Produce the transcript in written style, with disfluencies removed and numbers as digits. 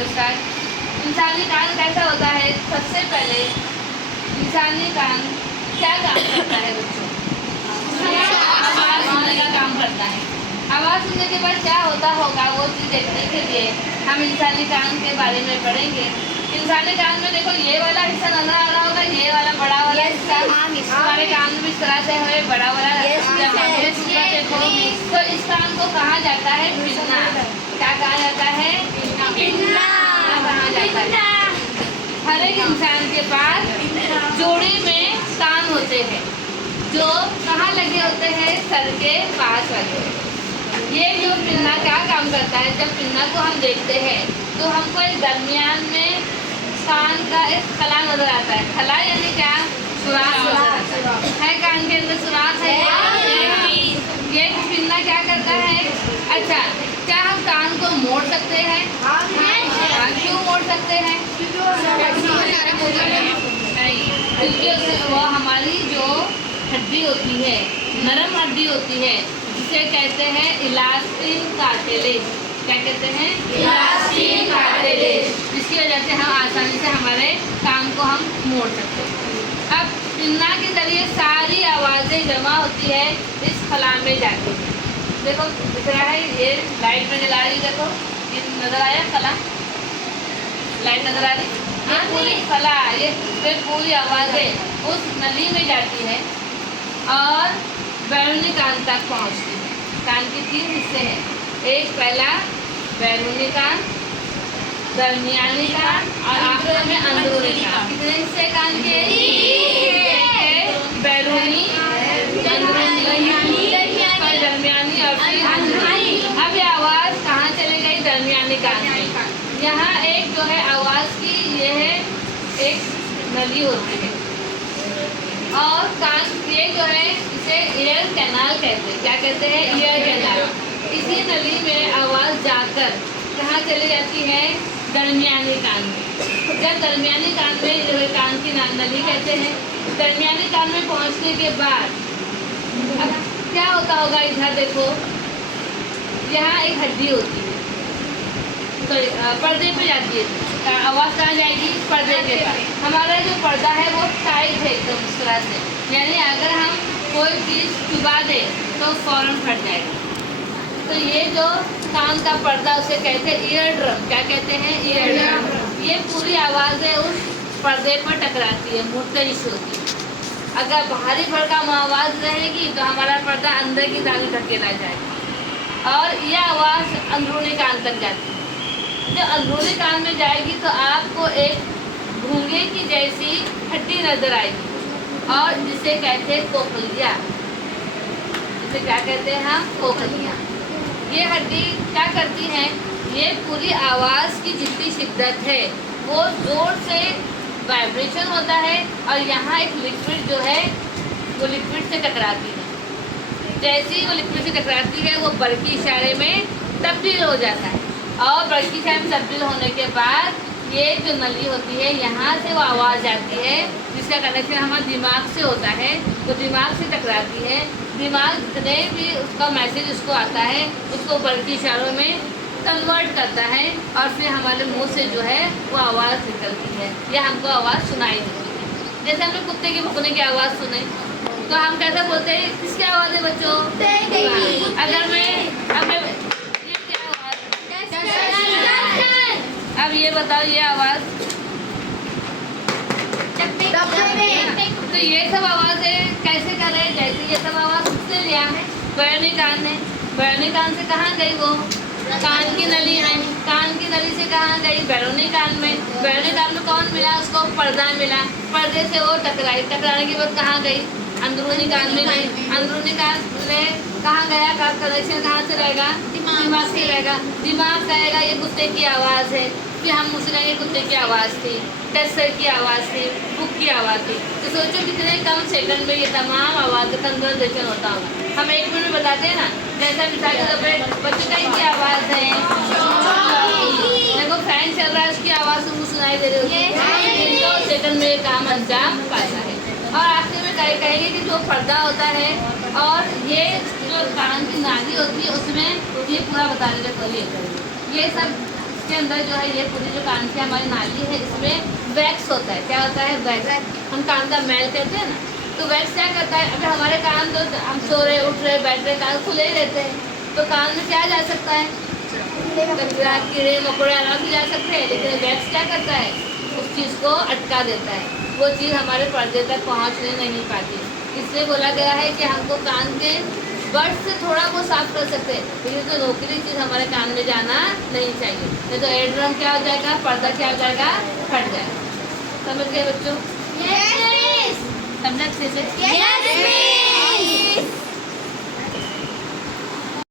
तो स्टार्ट। इंसानी कान कैसा होता है? सबसे पहले इंसानी कान क्या काम करता है बच्चों? आवाज़ सुनने का काम करता है। आवाज़ सुनने के बाद क्या होता होगा वो चीज़ देखने के लिए हम इंसानी कान के बारे में पढ़ेंगे। इंसानी कान में देखो ये वाला हिस्सा नजर आ रहा होगा, ये वाला बड़ा वाला हिस्सा हमारे कान में इस तरह से हमें बड़ा वाला देखो। तो इस कान को कहा जाता है पिन्ना। क्या कहा जाता है? पिन्ना कहा जाता है। हर एक इंसान के पास जोड़े में कान होते हैं जो कहाँ लगे होते हैं? सर के पास लगे। ये जो पिन्ना क्या काम करता है? जब पिन्ना को हम देखते हैं तो हमको एक दरमियान में कान का एक खला नजर आता है। खला यानी क्या? सुराख है। कान के अंदर सुराख है। ये पिन्ना क्या करता है? अच्छा, क्या हम कान को मोड़ सकते हैं? क्यों मोड़ सकते हैं? नहीं, क्योंकि वो हमारी जो हड्डी होती है, नरम हड्डी होती है, जिसे कहते हैं इलास्टिन कार्टिलेज। क्या कहते हैं? Elastin cartilage. जिसकी वजह से हम आसानी से हमारे कान को हम मोड़ सकते हैं। अब पिन्ना के जरिए सारी आवाज़ें जमा होती है इस खला में जाके। देखो दिख रहा है, ये लाइट में जला रही, देखो ये नजर आया खला, लाइट नजर आ रही। ये पूरी खला, ये पूरी आवाज़ें उस नली में जाती है और बैरूनी कान तक पहुंचती है। कान के 3 हिस्से हैं। एक पहला बैरूनी कान, दरमियानी कान और आखिर में अंदरूनी कान। कितने हिस्से कान के? बैरूनी, दरमियानी और फिर अंदरूनी। अब ये आवाज़ कहाँ चली गई? दरमियानी कान में। यहाँ एक जो है आवाज़ की, ये है एक नली होती है और कान ये जो है इसे ईयर कैनाल कहते हैं। क्या कहते हैं? Ear canal. इसी नली में आवाज़ जाकर कहाँ चली जाती है? दरमियानी कान में। जब दरमियानी कान में जो है कान की नली कहते हैं, दरमियानी कान में पहुँचने के बाद अब क्या होता होगा? इधर देखो, यहाँ एक हड्डी होती है, तो पर्दे पे जाती है। आवाज़ कहाँ जाएगी? पर्दे के पास। हमारा जो पर्दा है वो टाइट है एकदम इस तरह से, यानी अगर हम कोई चीज़ चुबा दें तो फौरन फट जाएगा। तो ये जो कान का पर्दा उसे कहते हैं ईयर ड्रम। क्या कहते हैं? Ear drum. ये पूरी आवाज़ें उस पर्दे पर टकराती है, मुर्तरिश होती है। अगर बाहरी भड़काम आवाज़ रहेगी तो हमारा पर्दा अंदर की तरफ धकेला जाएगा और यह आवाज़ अंदरूनी कान तक जाती है। जब अंदरूनी कान में जाएगी तो आपको एक घूंगे की जैसी हड्डी नजर आएगी और जिसे कहते हैं कोखलिया। जिसे क्या कहते हैं हम? कोखलिया। ये हड्डी क्या करती है? ये पूरी आवाज़ की जितनी शिद्दत है वो जोर से वाइब्रेशन होता है और यहाँ एक लिक्विड जो है वो लिक्विड से टकराती है। जैसे ही वो लिक्विड से टकराती है वो बरकी इशारे में तब्दील हो जाता है और बरकी इशारे में तब्दील होने के बाद ये जो नली होती है यहाँ से वो आवाज़ आती है जिसका कनेक्शन हमारे दिमाग से होता है। वो दिमाग से टकराती है। दिमाग जितने भी उसका मैसेज उसको आता है उसको बरकी इशारों में कन्वर्ट करता है और फिर हमारे मुंह से जो है वो आवाज़ निकलती है या हमको आवाज़ सुनाई देती है। जैसे हमने कुत्ते की भौंकने की आवाज़ सुने तो हम कैसे बोलते हैं? किसकी आवाज़ है बच्चों? अगर मैं ये क्या आवाज़? अब ये बताओ, ये आवाज़ तो ये सब आवाज़ें कैसे करें? जैसे ये सब आवाज़ उससे लिया है बैरूनी कान है। बैरूनी कान से कहाँ गई? वो कान की नली में। कान की नली से कहाँ गई? बैरूनी कान में। बैरूनी कान में कौन मिला? उसको पर्दा मिला। पर्दे से वो टकराई। टकराने के बाद कहाँ गई? अंदरूनी कान में गई। अंदरूनी कान में कहाँ गया? का कनेक्शन कहाँ से रहेगा? दिमाग से रहेगा। दिमाग कहेगा ये कुत्ते की आवाज़ है, फिर हम मुझसे कहेंगे कुत्ते की आवाज़ थी, टेस्टर की आवाज़ थी, बुक की आवाज़ थी। तो सोचो कितने कम सेकंड में ये तमाम आवाज़ का कन्वर्सेशन होता होगा। हम 1 मिनट में बताते हैं ना, जैसा मिसाल के तौर पर बच्चे की आवाज़ है, देखो फैन चल रहा है उसकी आवाज़ तुमको सुनाई दे रही होगी, 2 सेकंड में ये काम अंजाम पाता है। और आखिर में कहेंगे कि जो पर्दा होता है और ये जो कान की नाली होती है उसमें ये पूरा बता देते ये सब इसके अंदर जो है ये पूरी जो कान की हमारी नाली है इसमें वैक्स होता है। क्या होता है? वैक्स। हम कान का मैल कहते हैं ना, तो वैक्स क्या करता है, अगर हमारे कान तो हम सो रहे उठ रहे बैठ रहे कान खुले ही रहते हैं, तो कान में क्या जा सकता है? कीड़े मकोड़े आराम से जा सकते हैं, लेकिन वैक्स क्या करता है? उस चीज़ को अटका देता है, वो चीज़ हमारे पर्दे तक पहुँचने नहीं पाती। इसलिए बोला गया है कि हमको कान के बर्ड से थोड़ा वो साफ कर सकते हैं, लेकिन तो नौकरी चीज़ हमारे कान में जाना नहीं चाहिए, नहीं तो एयर ड्रम क्या हो जाएगा, पर्दा क्या हो जाएगा, फट जाएगा। समझ गए बच्चों? Yes, समझ से Yes,